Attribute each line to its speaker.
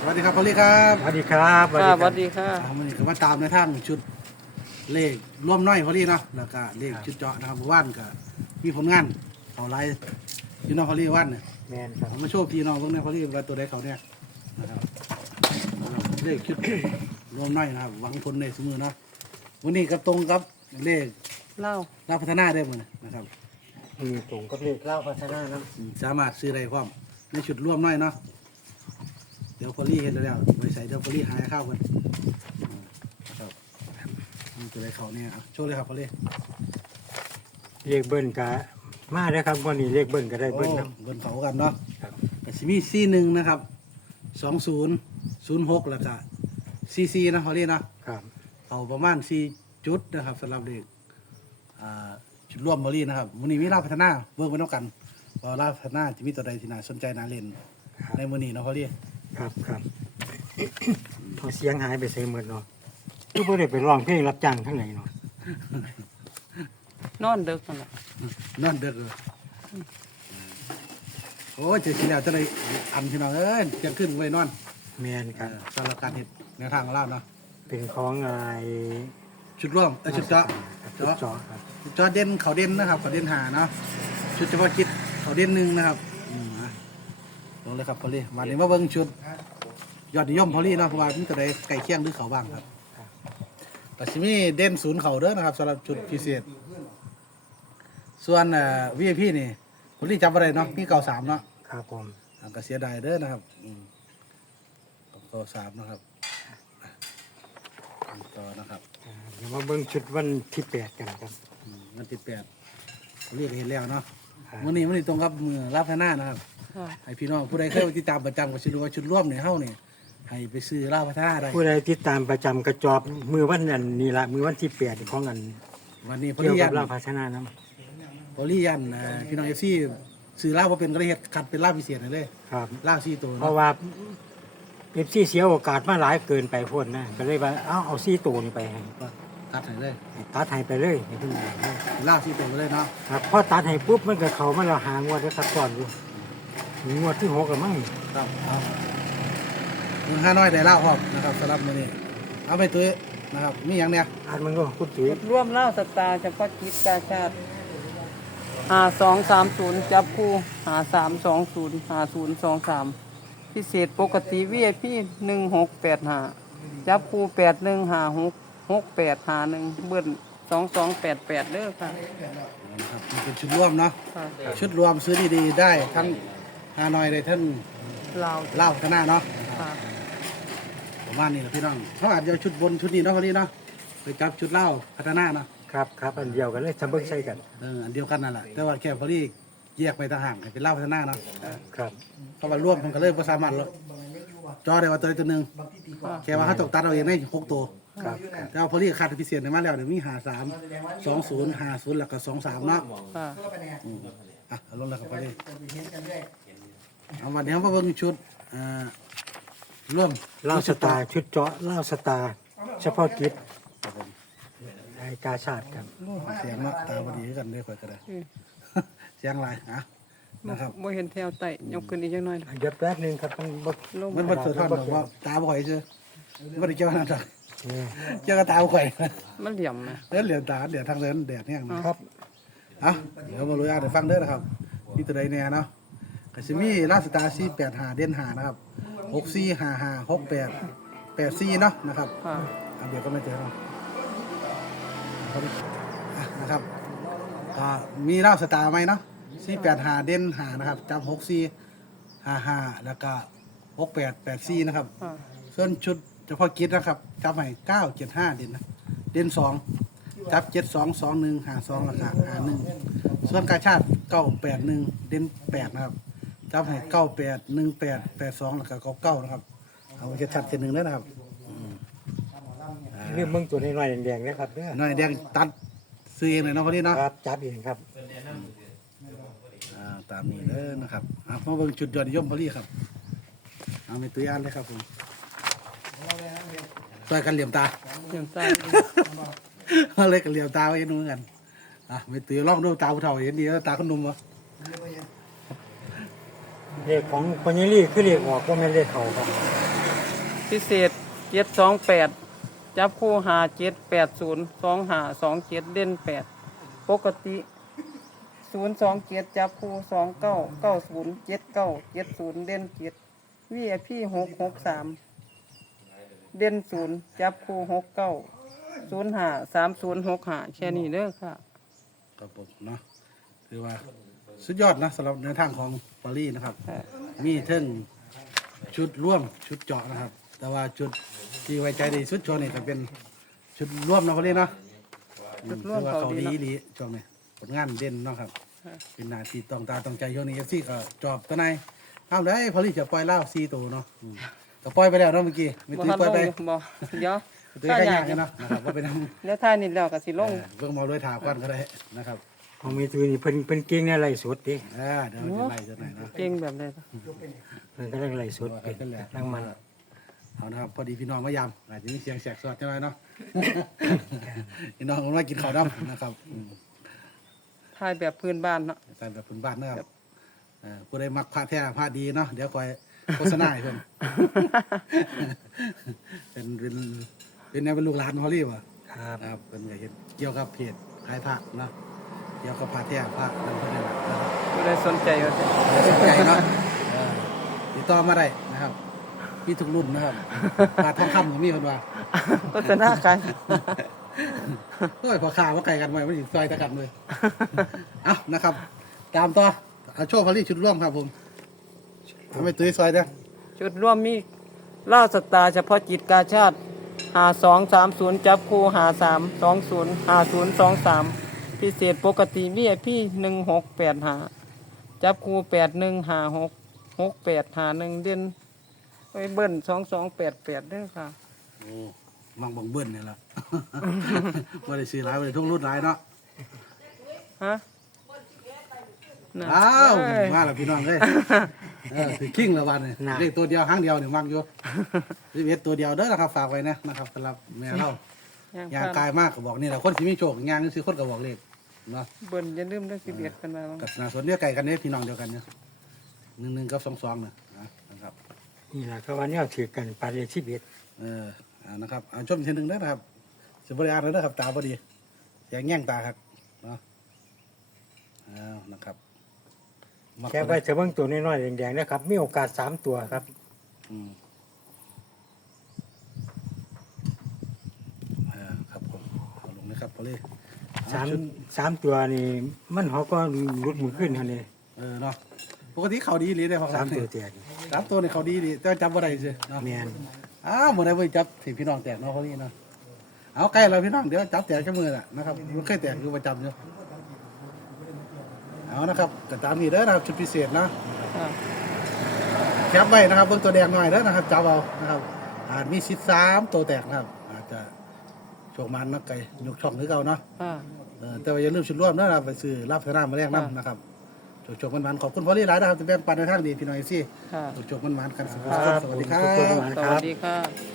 Speaker 1: วัสดีครับพอลลี่ครับ
Speaker 2: สวัสดีครับ
Speaker 3: ค่ะสวัสดีค่ะ
Speaker 1: วันนี้ก็มาตามในทางชุดเลขร่วมน้อยพอลลี่เนาะแล้วก็เลขชุดเจาะนะครับว่านก็มีผลงานเอาไลน์พี่น้องพอลลี่ว่านเนี่ย
Speaker 2: แมนครับ
Speaker 1: ผมมาโชว์พี่น้องพวกนี้พอลลี่ว่าตัวใดเขาเนี่ยนะครับเลขชุดร่วมน้อยนะครับหวังผลในสมือเนาะวันนี้ก็ตรงกับเลข
Speaker 3: เล่า
Speaker 1: รับพัฒนาได้หมดนะครับ
Speaker 2: มีตรงกับเลขเล่าพัฒนานะ
Speaker 1: สามารถซื้อได้พร้อมในชุดร่วมน้อยเนาะเดี๋ยวพอลลี่เห็นแล้วไปใส่เดี๋ยวพอลลี่หายข้าวกันครับนี่ตัวใดเขาเนี่ยเอาโชว์เลยครับพอลลี่
Speaker 2: เลขเบิ้ลกะมาเลยครับวันนี้เลขเบิ้ลก็ได้เบิ้ลนะ
Speaker 1: เบิ้ลเขากันเนาะ
Speaker 2: ครับ
Speaker 1: แต่สิมี41นะครับ2006แล้วก็44นะพอลี่เนาะ
Speaker 2: ครับ
Speaker 1: เขาประมาณ4จุดนะครับสำหรับเด็กจุดร่วมพอลี่นะครับมื้อนี้มีลาวพัฒนาเบิ่งไปนำกันว่าลาวพัฒนาจะมีตัวใดที่น่าสนใจน่าเล่นในมื้อนี้เนาะพอลี่
Speaker 2: ครับครับพอเสียงหายไปเสียหมดเนาะคือบ่ได้ไปร้องเพลงรับจ้างทั้งไหนเนาะ
Speaker 3: นอนเด็กนั่นแหละ
Speaker 1: นอนเด้อโอ้ยเจะสิแล้วจะได้อันพี่น้องเอ้ยเที่ยงคืนไว้นอน
Speaker 2: แมนครับ
Speaker 1: สำหรับการเฮ็ดแนวทางของเราเนาะ
Speaker 2: เป็นของอะไร
Speaker 1: ชุดร่วมชุดเจาะ
Speaker 2: ชุดเจาะครับ
Speaker 1: จอเด่นเขาเด่นนะครับเขาเด่นหาเนาะชุดเฉพาะกิจเขาเด่นหนึ่งนะครับลงเลยครับพอลี่มาเดี๋ยวมาเบิ้งชุดยอดนิยมพอลี่เนาะเพราะว่ามีตัวใดไก่เคียงหรือเขาบ้างครับแต่ชิมีเด่นศูนย์เขาเด้อนะครับสำหรับชุดพิเศษส่วนVIPนี่พอลี่จำอะไรเนาะมีเก่าสามเนาะ
Speaker 2: ครับผม
Speaker 1: ก็เสียดายเด้อนะครับเก่าสามนะครับต่อนะครับ
Speaker 2: เดี๋ยวมาเบิ่งชุดวันที่8กันครับ
Speaker 1: วันที่8พอลี่ก็เห็นแล้วเนาะ
Speaker 2: ครับ
Speaker 1: วันนี้ตรงกับมือรับพนานะครับ
Speaker 3: ค่ะ
Speaker 1: ให้พี่น้องผู้ใดเคยติดตามประจำก็สิรู้ว่าชุดร่วมในเฮานี่ให้ไปซื้อเหล้าพัฒนาได้
Speaker 2: ผู้ใดติดตามประจำกระจอบมือวันนั้นนี่ละมือวันที่8ของอัน
Speaker 1: วันนี้พอ
Speaker 2: เกี่ยว
Speaker 1: ลี่
Speaker 2: กั
Speaker 1: ยั
Speaker 2: บ
Speaker 1: น
Speaker 2: ลาวพัฒนานะ
Speaker 1: พอลี่ยันพี่น้องFCซื้อเหล้าบ่เป็นก็เลยเฮ็ดคัดเป็นเหล้าพิเศษให้เลย
Speaker 2: ครับ
Speaker 1: เหล้า4ตัว
Speaker 2: เพ
Speaker 1: เนาะ
Speaker 2: ราะว่าเอฟซีเสียโอกาสมาหลายเกินไปพ้นนะก็เลยว่าเอาซี่ตัวนี้ไปให้
Speaker 1: ก็คัดให้เลย
Speaker 2: ตัดให้ไปเลยให้เพิ่นเอาให้
Speaker 1: เหล้า4ตัวไปเลยเนาะ
Speaker 2: ครับพอตัดให้ปุ๊บมันก็เข้ามาแล้วหางวดแล้วครับก่อนอยู่งวดที่6ก็มั้ง
Speaker 1: ครับเอามึงห้าน้อยได้เหล้าพร้อมนะครับสำหรับมื้อนี้เอาไปตุ้ยนะครับมีหยังเนี่ย
Speaker 2: อ่านมันก็คุณตุ้ย
Speaker 3: ร่วมเล่าสตาร์เฉพาะกิจกาชาติ5230จับคู่5320 5023พิเศษปกติ VIP 1685จับคู่8156 6851เบิ้ล2288เด้อค่ะ
Speaker 1: นะครับนี่เป็นชุดร่วมเนาะ
Speaker 3: ค่ะ
Speaker 1: ชุดรวมซื้อดีๆได้ทั้งฮานอยได้ทั้ง
Speaker 3: ลาว
Speaker 1: เหล้าพัฒนาเนาะ
Speaker 3: ค่ะ
Speaker 1: ประมาณนี้แหละพี่น้องเขาอาจจะเอาชุดบนชุดนี้เนาะพอลี่เนาะไปจับชุดเหล้าพัฒนาเนาะ
Speaker 2: ครับครับอันเดียวกันเลยทำเบิ่งใส่กัน
Speaker 1: อันเดียวกันนั่นแหละแต่ว่าแค่พอลี่แยกไปต่างหากให้เป็นเหล้าพัฒนาเนาะ
Speaker 2: ครับ
Speaker 1: เพราะว่าร่วมมันก็เลยประสามารถแล้วจอได้ว่าตัวใดตัวหนึ่งแค่ว่าเขาตกตัดเอาเองได้6ตัว
Speaker 2: ครับครับ
Speaker 1: แต่ว่าพอลี่ขาดพิเศษในมาแล้วเดี๋ยวมี53 20 50แล้วก็23เนาะ
Speaker 3: ค่ะ
Speaker 1: เอาลงแล้วครับพอลี่เอาวันนี้เขามาเบิ่งชุดร่วม
Speaker 2: เล่าสตาร์ชุดเจาะเล่าสตาร์เฉพาะกิจรายกาชาติครับ
Speaker 1: เสียงเนาะตาพอดีกันได้ค่อยก็ได้ เสียงอะไรนะครับ
Speaker 3: บ่เห็นแถวไตยกขึ้นอีกจังหน่อย
Speaker 2: เดี๋ยวแป๊บนึงครับมันบ่
Speaker 3: ลง
Speaker 1: มันสะท้อนบอกว่าตาบ่ค่อยซื่อบ่ได้เกี่ยวกับนั่นดอก
Speaker 2: นี่
Speaker 1: เกี่ยวกับตาบ่ค่อย
Speaker 3: มันเหลี่ยมนะ
Speaker 1: เดินเหลียวตาเหลียวทางเดินแดดแห้งนะครับ เดี๋ยวมาลุยอ่านให้ฟังเด้อนะครับมีตัวใดแน่เนาะก็สิมีราชสตาร์485เด่น5นะครับ6455 68 84เนาะนะครับ
Speaker 3: ค่ะ
Speaker 1: เดี๋ยวก็ไม่เจอเนาะนะครับมีราชสตาร์ไหมเนาะ485เด่น5นะครับจำ6455แล้วก็6884นะครับ
Speaker 3: ค่ะ
Speaker 1: ส่วนชุดเฉพาะกิจนะครับจับใหม่975เด่นนะเด่น2จับ722152ราคา51ส่วนกาชาติ981เด่น8นะครับจับให้981882ราคา99นะครับเอาไว้ชัดๆเส้นหนึ่งเลยนะครับ
Speaker 2: เรื่องเบิ่งตัวน้อยๆแดงๆนะครับเด้อ
Speaker 1: น้อยแดงตัดซื้อเองเลยเนาะพอดีเนาะ
Speaker 2: ครับจับเองครับ
Speaker 1: ตามนี้เลยนะครับมาเบิ่งจุดยอดนิยมพอดีครับเอาไปตัวอ่านเลยครับผมต่อยกันเหลี่ยมตา
Speaker 3: เหลี่ยมไต
Speaker 1: เอาเลยกันเหลี่ยมตาไว้นู่นกันไปตือลองดูตาผู้เฒ่าเห็นดีแล้วตาคนหนุ่มวะ
Speaker 2: เลขของพญลี่คือเลขออกก็ไม่นเลขเขาครับ
Speaker 3: พิเศษ728จับคู่57802527เด่น8ปกติ027จับคู่29907970เด่น7 VIP 663เด่น0จับคู่69053065แค่นี้เด้อค่ะ
Speaker 1: ครับผมเนาะถือว่าสุดยอดนะสำหรับในทางของปารีนะครับ มีเท่งชุดร่วมชุดเจาะนะครับ แต่ว่าชุดที่ไว้ใจดีสุดช่วงนี้ก็เป็นชุดร่วมนะพอลี่เนาะ
Speaker 3: ชุดร่วม
Speaker 1: ถือว่า
Speaker 3: เขา
Speaker 1: เขา
Speaker 3: ดี
Speaker 1: ดี
Speaker 3: เนาะ
Speaker 1: ดีช่วงนี้ผลงานเด่นเนาะครับ
Speaker 3: ค่ะ
Speaker 1: เป็นหน้าที่ต้องตาต้องใจช่วงนี้เอฟซีก็จอบตัวไหนทำได้พอลี่จะปล่อยเล่าซีตัวเนาะก็ปล่อยไปแล้วเนาะเมื่อกี้ไม่
Speaker 3: บ่
Speaker 1: ตื่น
Speaker 3: ทัน
Speaker 1: ปล่อย
Speaker 3: ล
Speaker 1: ไป
Speaker 3: งอยู่บ่เดี๋ยว
Speaker 1: ตื่นแค่ยากกันเนาะนะครับว่าไปนั่ง
Speaker 3: เดี๋ยวท่ายนี่แล้วก็สิลง
Speaker 1: เพิ่งมาด้วยถาก่อนก็ได้นะครับ
Speaker 2: ของมีตัวนี้เพิ่นเก่งในไล่สดดิ
Speaker 1: เดี๋ยวเราจะไล่ตัวไหนเนาะ
Speaker 3: เก่งแบบใด
Speaker 2: เพิ่นก็ได้ไล่สดเป็นนั่งมัน
Speaker 1: เอานะครับพอดีพี่น้องมายำอาจจะมีเสียงแสกสอดจังเลยเนาะ พี่น้องมากินข้าวดำนะครับ
Speaker 3: ท่ายแบบพื้นบ้านเนาะ
Speaker 1: ตามแบบพื้นบ้านนะครับผู้ใดมักผ้าแท้ผ้าดีเนาะเดี๋ยวคอยโฆษณาให้เพิ่น เป็นแนวเป็นลูกหลานเขาเรียกว่า
Speaker 2: ครับ
Speaker 1: ครับเป็นไงเห็นเกี่ยวกับเพจขายผ้าเนาะเกี่ยวกับผ้าแท้ผ้านั่นเพิ่นได้ละนะครับ
Speaker 3: ผู้ใดสนใจก็จะ
Speaker 1: สนใจเนาะติดต่อมาได้นะครับมีทุกรุ่นนะครับผ้าทองคำก็มีคนว่า
Speaker 3: โฆษณากัน
Speaker 1: โอ้ยพอข่าวว่าไก่กันไว้ไม่ถึงซอยตะกันเลย เอานะครับ ตามต่อเอาโชว์พารีชุดร่วมครับผมเอาไปตุ้ยซอยเด้อ
Speaker 3: จุดร่วมมีล่าสตาร์เฉพาะจิตกาชาติ5230จับคู่53205023พิเศษปกติ VIP 1685จับคู่81566851เด่นไปเบิ้ล2288เด้อค่ะ
Speaker 1: โอ้มังบังเบิ้ลเนี่ยละ ไม่ได้ซื้อหลายไม่ได้ทุ่งรุ่นหลายเนาะ
Speaker 3: ฮะน่ะ
Speaker 1: อ้าว
Speaker 3: เอ้ย
Speaker 1: มาแล้วพี่น้องเลยถือคิงละวันเนี่ยเลขตัวเดียวหางเดียวเนี่ยมักอยู่11ตัวเดียวเด้อนะครับฝากไว้นะครับสำหรับแม่เรายางกายมากก็บอกนี่แหละคนที่มีโชคยางนี่ซื้อคนก็บอกเลขเนาะ
Speaker 3: เบิ้ลอย่าลืมได้11กันมาบ้าง
Speaker 1: กับนาสวนเดียวไก่กันเนี่ยพี่น้องเดียวกันเนี่ย1-1กับ2-2เนี่ยนะครับ
Speaker 2: นี่ล่ะก็ว่าแนวถือกันปารีชีวิต
Speaker 1: นะครับชมอีกทีหนึ่งได้นะครับสิบริอาร์เลยนะครับตาพอดีเสียงแง่งตาครับเนาะนะครับมัก
Speaker 2: แค่ไว้จะเบิ่งตัวน้อยๆแดงๆนะครับ มีโอกาส3ตัวครับ
Speaker 1: อืมครับผมเอาลงนะครับพอดี
Speaker 2: 3ตัวนี่มันเขาก็รุดมือขึ้นหั่นนี่
Speaker 1: เนาะปกติเขาดีเลยได้พอ
Speaker 2: 3ตัวแตก
Speaker 1: 3 ตัวเนี่ยเขาดีดีแต่จำว่าไรสิเนาะ
Speaker 2: แม่น
Speaker 1: เมื่อไรไปจับสิพี่น้องแตกเนาะพอดีเนาะเอาใกล้เราพี่น้องเดี๋ยวจับแตกแค่มือน่ะนะครับมันเคยแตกอยู่ประจำอยู่เอานะครับแต่ตามนี้เด้อนะครับชุดพิเศษเนาะ
Speaker 3: อ่า
Speaker 1: แคปไว้นะครับเบิ่งตัวแดงหน่อยเด้อนะครับจับเอานะครับอาจมี13ตัวแตกนะครับอาจจะโชคมันนักไก่ยกช่องหรือเก่าเนาะ
Speaker 3: อ่า
Speaker 1: แต่ว่าอย่าลืมชุดร่วมนะครับไปซื้อรับสนามมาแรกน้ำนะครับโชคมันๆขอบคุณพอลี่หลายนะครับจะแบ่งปันในทางดีพี่น้อยสิ
Speaker 3: ค่ะ
Speaker 1: โชคมันๆกันสุข
Speaker 2: ครับ
Speaker 1: สวัสดีครั
Speaker 2: ขอบคุณ
Speaker 1: บ
Speaker 2: มาก
Speaker 3: ส
Speaker 2: ค
Speaker 3: วั
Speaker 2: รั
Speaker 3: ส
Speaker 2: บ
Speaker 3: ดีค่ะ